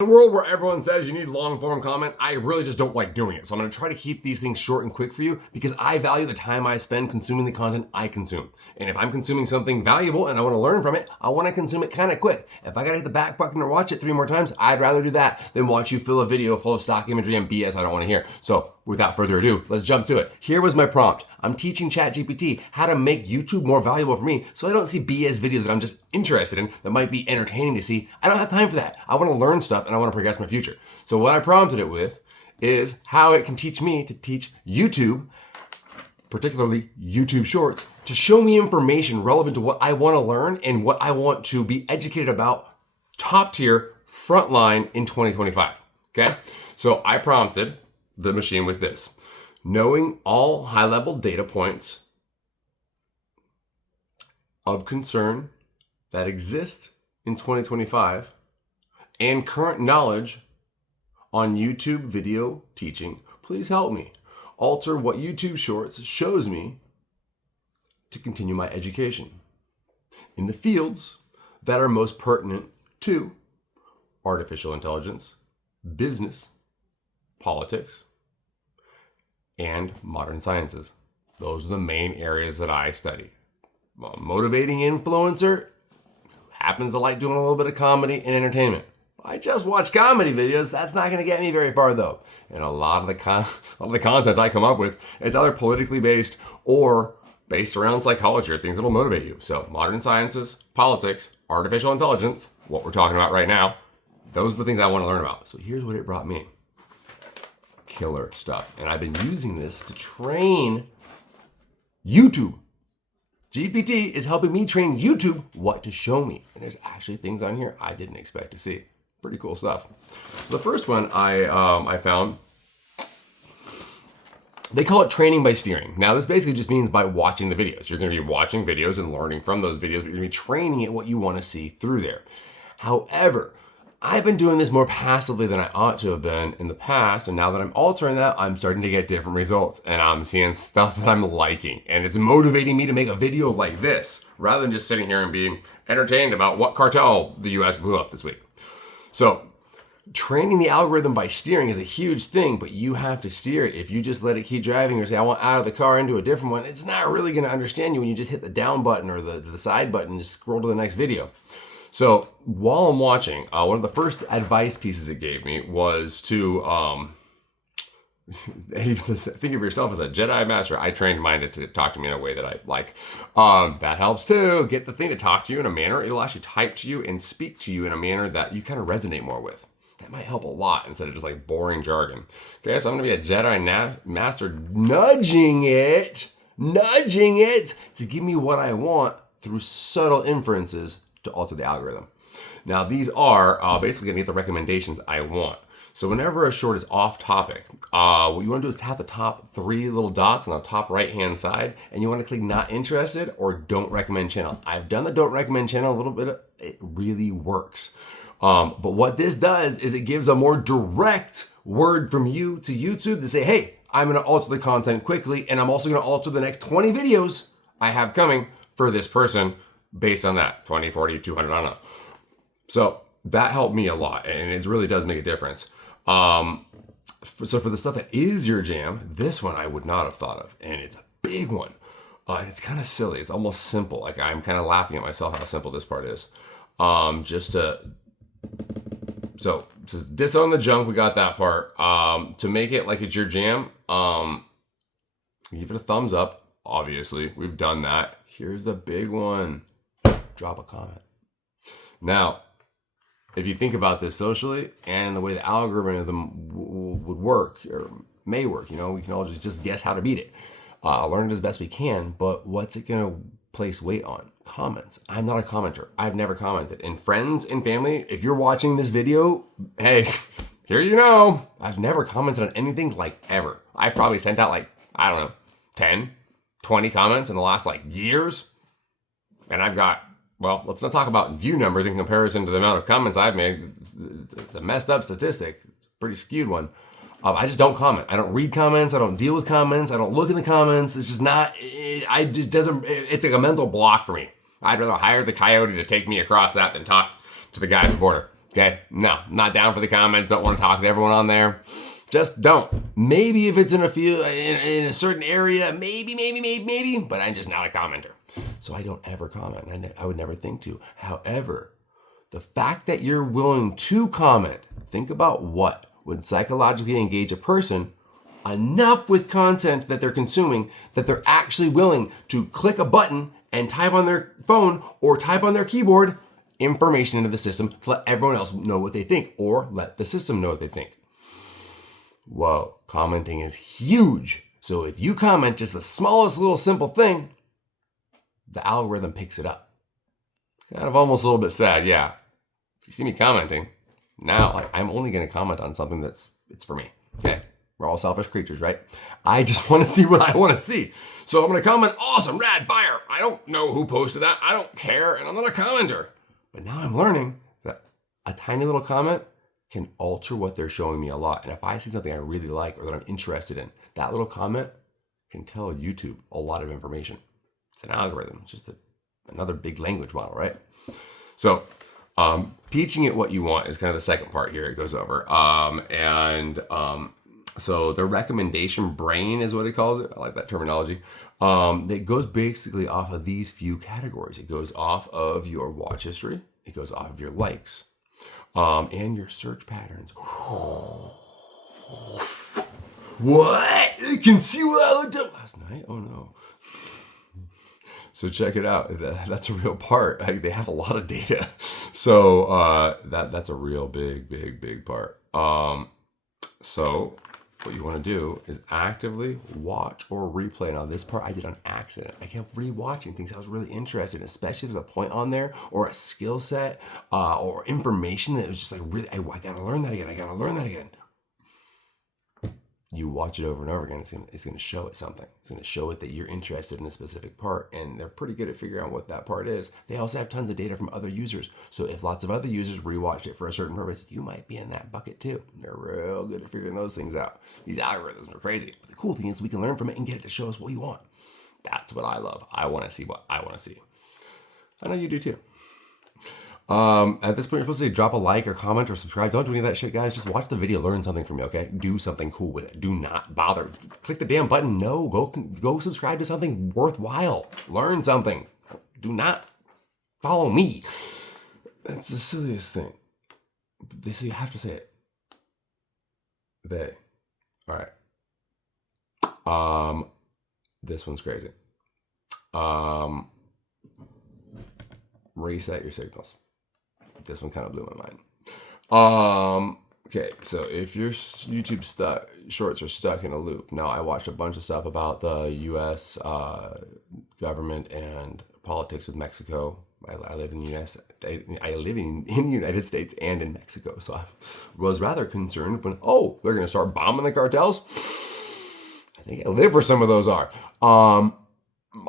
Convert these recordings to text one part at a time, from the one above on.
In a world where everyone says you need long form comment, I really just don't like doing it. So I'm gonna try to keep these things short and quick for you because I value the time I spend consuming the content I consume. And if I'm consuming something valuable and I wanna learn from it, I wanna consume it kind of quick. If I gotta hit the back button or watch it 3 more times, I'd rather do that than watch you fill a video full of stock imagery and BS I don't wanna hear. So without further ado, let's jump to it. Here was my prompt. I'm teaching ChatGPT how to make YouTube more valuable for me so I don't see BS videos that I'm just interested in that might be entertaining to see. I don't have time for that. I want to learn stuff and I want to progress my future. So what I prompted it with is how it can teach me to teach YouTube, particularly YouTube Shorts, to show me information relevant to what I want to learn and what I want to be educated about top tier frontline in 2025. Okay? So I prompted the machine with this. Knowing all high-level data points of concern that exist in 2025 and current knowledge on YouTube video teaching, please help me alter what YouTube Shorts shows me to continue my education in the fields that are most pertinent to artificial intelligence, business, politics, and modern sciences. Those are the main areas that I study. Motivating influencer happens to like doing a little bit of comedy and entertainment. I just watch comedy videos. That's not going to get me very far though. And a lot of the content I come up with is either politically based or based around psychology or things that'll motivate you. So modern sciences, politics, artificial intelligence, what we're talking about right now, those are the things I want to learn about. So here's what it brought me. Killer stuff. And I've been using this to train YouTube. GPT is helping me train YouTube what to show me. And there's actually things on here I didn't expect to see. Pretty cool stuff. So the first one I found, they call it training by steering. Now this basically just means by watching the videos. You're going to be watching videos and learning from those videos, but you're going to be training it what you want to see through there. However, I've been doing this more passively than I ought to have been in the past, and now that I'm altering that, I'm starting to get different results, and I'm seeing stuff that I'm liking, and it's motivating me to make a video like this, rather than just sitting here and being entertained about what cartel the US blew up this week. So, training the algorithm by steering is a huge thing, but you have to steer it. If you just let it keep driving or say, I want out of the car into a different one, it's not really going to understand you when you just hit the down button or the side button and just scroll to the next video. So while I'm watching, one of the first advice pieces it gave me was to think of yourself as a Jedi Master. I trained mine to talk to me in a way that I like. That helps too. Get the thing to talk to you in a manner. It'll actually type to you and speak to you in a manner that you kind of resonate more with. That might help a lot instead of just like boring jargon. Okay, so I'm going to be a Jedi Master nudging it to give me what I want through subtle inferences to alter the algorithm. Now these are basically going to get the recommendations I want. So whenever a short is off topic, what you want to do is tap the top 3 little dots on the top right hand side, and you want to click not interested or don't recommend channel. I've done the don't recommend channel a little bit. It really works. But what this does is it gives a more direct word from you to YouTube to say, hey, I'm going to alter the content quickly, and I'm also going to alter the next 20 videos I have coming for this person based on that, 20, 40, 200, I don't know. So that helped me a lot, and it really does make a difference. So for the stuff that is your jam, this one I would not have thought of, and it's a big one. And it's kind of silly. It's almost simple. Like I'm kind of laughing at myself how simple this part is. So to disown the junk, we got that part. To make it like it's your jam, give it a thumbs up. Obviously, we've done that. Here's the big one. Drop a comment. Now, if you think about this socially and the way the algorithm would work or may work, we can all just guess how to beat it. Learn it as best we can, but what's it going to place weight on? Comments. I'm not a commenter. I've never commented. And friends and family, if you're watching this video, hey, here you know, I've never commented on anything like ever. I've probably sent out like, I don't know, 10, 20 comments in the last like years. And I've got, well, let's not talk about view numbers in comparison to the amount of comments I've made. It's a messed up statistic. It's a pretty skewed one. I just don't comment. I don't read comments. I don't deal with comments. I don't look in the comments. It's just not, it's like a mental block for me. I'd rather hire the coyote to take me across that than talk to the guy at the border. Okay, no, not down for the comments. Don't want to talk to everyone on there. Just don't. Maybe if it's in a certain area, maybe, but I'm just not a commenter. So I don't ever comment. I would never think to. However, the fact that you're willing to comment, think about what would psychologically engage a person enough with content that they're consuming that they're actually willing to click a button and type on their phone or type on their keyboard information into the system to let everyone else know what they think, or let the system know what they think. Whoa, commenting is huge. So if you comment just the smallest little simple thing, the algorithm picks it up. Kind of almost a little bit sad, yeah. If you see me commenting, now I'm only going to comment on something it's for me. Okay, we're all selfish creatures, right? I just want to see what I want to see. So I'm going to comment, awesome, rad, fire. I don't know who posted that. I don't care, and I'm not a commenter. But now I'm learning that a tiny little comment can alter what they're showing me a lot. And if I see something I really like or that I'm interested in, that little comment can tell YouTube a lot of information. It's an algorithm. It's just another big language model, right? So teaching it what you want is kind of the second part here it goes over. So the recommendation brain is what it calls it. I like that terminology. It goes basically off of these few categories. It goes off of your watch history. It goes off of your likes, and your search patterns. What? You can see what I looked up last night? Oh no. So check it out. That's a real part. They have a lot of data. So that's a real big part. So what you want to do is actively watch or replay. Now this part I did on accident. I kept rewatching things I was really interested in, especially if there's a point on there or a skill set or information that was just like, really, I gotta learn that again. You watch it over and over again, it's going to show it something. It's going to show it that you're interested in a specific part, and they're pretty good at figuring out what that part is. They also have tons of data from other users. So if lots of other users rewatched it for a certain purpose, you might be in that bucket too. They're real good at figuring those things out. These algorithms are crazy. But the cool thing is we can learn from it and get it to show us what we want. That's what I love. I want to see what I want to see. I know you do too. At this point, you're supposed to drop a like or comment or subscribe. Don't do any of that shit, guys. Just watch the video, learn something from me, okay? Do something cool with it. Do not bother. Click the damn button. No, go subscribe to something worthwhile. Learn something. Do not follow me. That's the silliest thing. They say you have to say it. They. All right. This one's crazy. Reset your signals. This one kind of blew my mind. Okay, so if your YouTube shorts are stuck in a loop. Now, I watched a bunch of stuff about the U.S. Government and politics with Mexico. I live in the United States and in Mexico, so I was rather concerned when they're going to start bombing the cartels. I think I live where some of those are.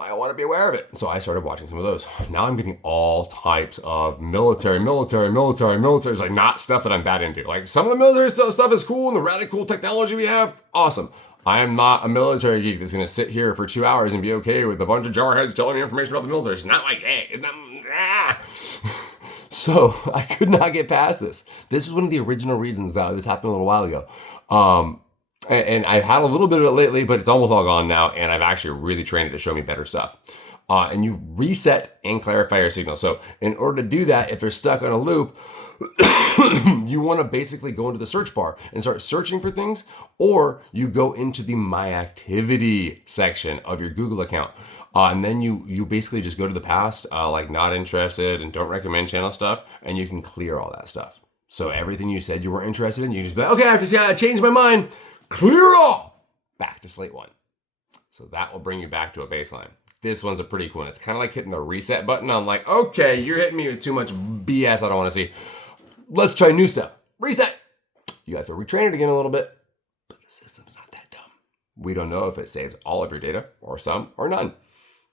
I want to be aware of it. So I started watching some of those. Now I'm getting all types of military. It's like not stuff that I'm bad into. Like some of the military stuff is cool and the radical technology we have, awesome. I am not a military geek that's going to sit here for 2 hours and be okay with a bunch of jarheads telling me information about the military. It's not like, hey, So I could not get past this. This was one of the original reasons that this happened a little while ago. And I've had a little bit of it lately, but it's almost all gone now. And I've actually really trained it to show me better stuff. And you reset and clarify your signal. So in order to do that, if they're stuck on a loop, you want to basically go into the search bar and start searching for things, or you go into the My Activity section of your Google account. And then you basically just go to the past, like not interested and don't recommend channel stuff, and you can clear all that stuff. So everything you said you were interested in, you just be like, okay, I have to change my mind. Clear all! Back to slate one. So that will bring you back to a baseline. This one's a pretty cool one. It's kind of like hitting the reset button. I'm like, okay, you're hitting me with too much BS I don't want to see. Let's try new stuff. Reset! You have to retrain it again a little bit. But the system's not that dumb. We don't know if it saves all of your data, or some, or none.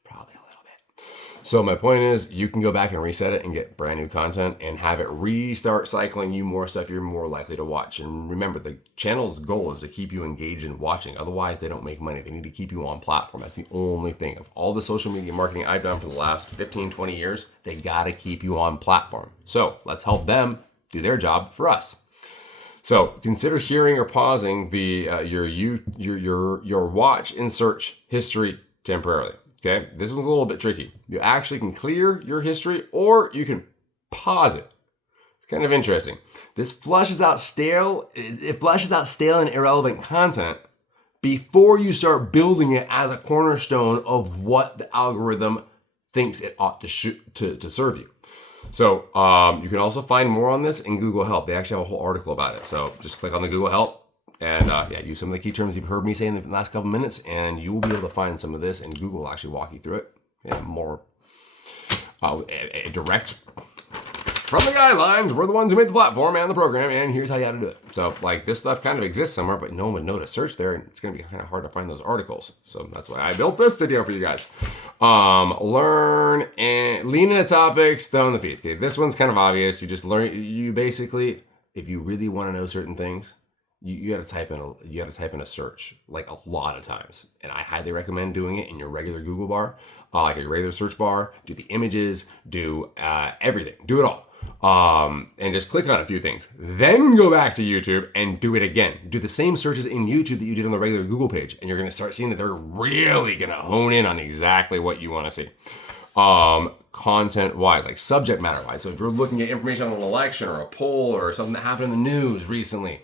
Probably a little bit. So my point is, you can go back and reset it and get brand new content and have it restart cycling you more stuff you're more likely to watch. And remember, the channel's goal is to keep you engaged in watching. Otherwise, they don't make money. They need to keep you on platform. That's the only thing. Of all the social media marketing I've done for the last 15, 20 years, they got to keep you on platform. So let's help them do their job for us. So consider hearing or pausing your watch in search history temporarily. Okay, this one's a little bit tricky. You actually can clear your history or you can pause it. It's kind of interesting. This flushes out stale and irrelevant content before you start building it as a cornerstone of what the algorithm thinks it ought to serve you. So you can also find more on this in Google Help. They actually have a whole article about it. So just click on the Google Help and use some of the key terms you've heard me say in the last couple minutes, and you will be able to find some of this, and Google will actually walk you through it in more direct from the guidelines. We're the ones who made the platform and the program, and here's how you got to do it. So like this stuff kind of exists somewhere, but no one would know to search there, and it's going to be kind of hard to find those articles. So that's why I built this video for you guys. Learn and lean into topics, stone the feet. Okay, this one's kind of obvious. You just learn. You basically, if you really want to know certain things, you got to type in a search like a lot of times, and I highly recommend doing it in your regular Google bar, like your regular search bar. Do the images, do everything, do it all. And just click on a few things. Then go back to YouTube and do it again. Do the same searches in YouTube that you did on the regular Google page, and you're going to start seeing that they're really going to hone in on exactly what you want to see. Content-wise, like subject matter-wise. So if you're looking at information on an election or a poll or something that happened in the news recently,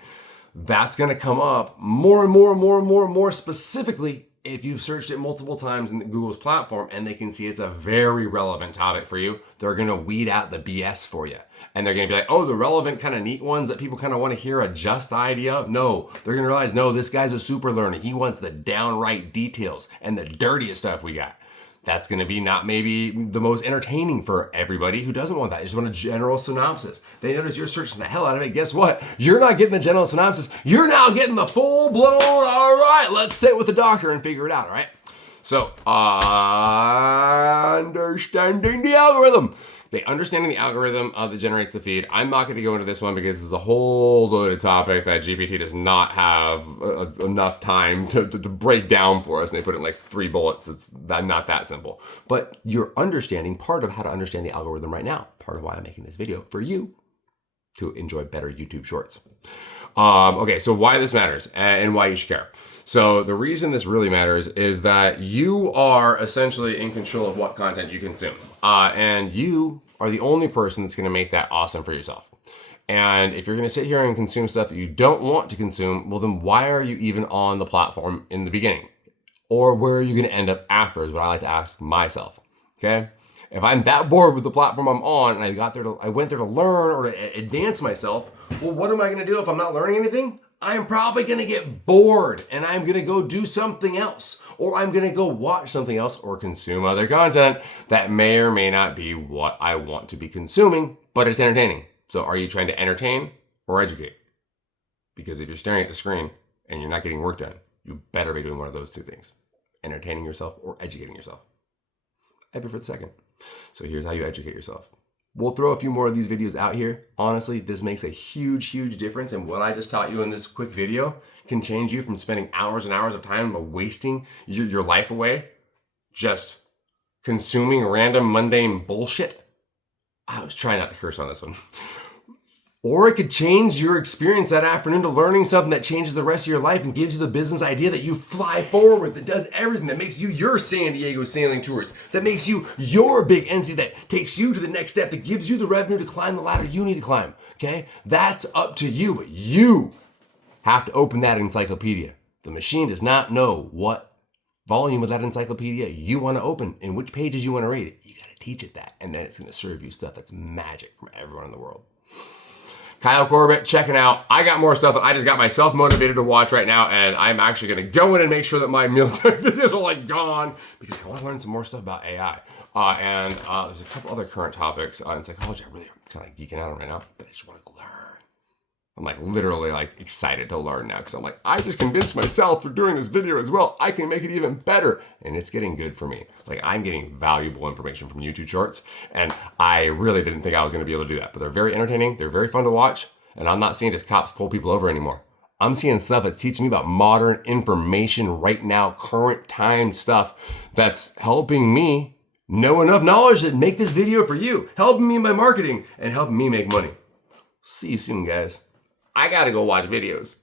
that's going to come up more and more specifically if you've searched it multiple times in Google's platform and they can see it's a very relevant topic for you. They're going to weed out the BS for you. And they're going to be like, oh, the relevant kind of neat ones that people kind of want to hear a just idea of. No, they're going to realize, no, this guy's a super learner. He wants the downright details and the dirtiest stuff we got. That's going to be not maybe the most entertaining for everybody who doesn't want that. You just want a general synopsis. They notice you're searching the hell out of it. Guess what? You're not getting the general synopsis. You're now getting the full-blown, all right, let's sit with the doctor and figure it out, all right? So, understanding the algorithm. Okay, understanding the algorithm that generates the feed. I'm not going to go into this one because it's a whole loaded topic that GPT does not have enough time to break down for us. And they put it in like 3 bullets. It's not that simple. But you're understanding part of how to understand the algorithm right now. Part of why I'm making this video for you to enjoy better YouTube shorts. Okay, so why this matters and why you should care. So the reason this really matters is that you are essentially in control of what content you consume. And you are the only person that's going to make that awesome for yourself. And if you're going to sit here and consume stuff that you don't want to consume, well, then why are you even on the platform in the beginning? Or where are you going to end up after is what I like to ask myself. Okay? If I'm that bored with the platform I'm on and I went there to learn or to advance myself, well, what am I going to do if I'm not learning anything? I'm probably going to get bored and I'm going to go do something else, or I'm going to go watch something else or consume other content that may or may not be what I want to be consuming, but it's entertaining. So are you trying to entertain or educate? Because if you're staring at the screen and you're not getting work done, you better be doing one of those 2 things, entertaining yourself or educating yourself. I prefer the second. So here's how you educate yourself. We'll throw a few more of these videos out here. Honestly, this makes a huge difference. And what I just taught you in this quick video can change you from spending hours and hours of time wasting your life away just consuming random mundane bullshit. I was trying not to curse on this one. Or it could change your experience that afternoon to learning something that changes the rest of your life and gives you the business idea that you fly forward with, that does everything, that makes you your San Diego sailing tours, that makes you your big entity, that takes you to the next step, that gives you the revenue to climb the ladder you need to climb, okay? That's up to you, but you have to open that encyclopedia. The machine does not know what volume of that encyclopedia you want to open and which pages you want to read it. You got to teach it that, and then it's going to serve you stuff that's magic from everyone in the world. Kyle Corbett, checking out. I got more stuff that I just got myself motivated to watch right now, and I'm actually going to go in and make sure that my mealtime videos are like gone because I want to learn some more stuff about AI. And there's a couple other current topics in psychology. I really am kind of geeking out on right now, but I just want to learn. I'm like literally like excited to learn now because I'm like, I just convinced myself through doing this video as well, I can make it even better. And it's getting good for me. Like I'm getting valuable information from YouTube shorts. And I really didn't think I was going to be able to do that. But they're very entertaining. They're very fun to watch. And I'm not seeing just cops pull people over anymore. I'm seeing stuff that's teaching me about modern information right now, current time stuff that's helping me know enough knowledge to make this video for you, helping me in my marketing and helping me make money. See you soon, guys. I gotta go watch videos.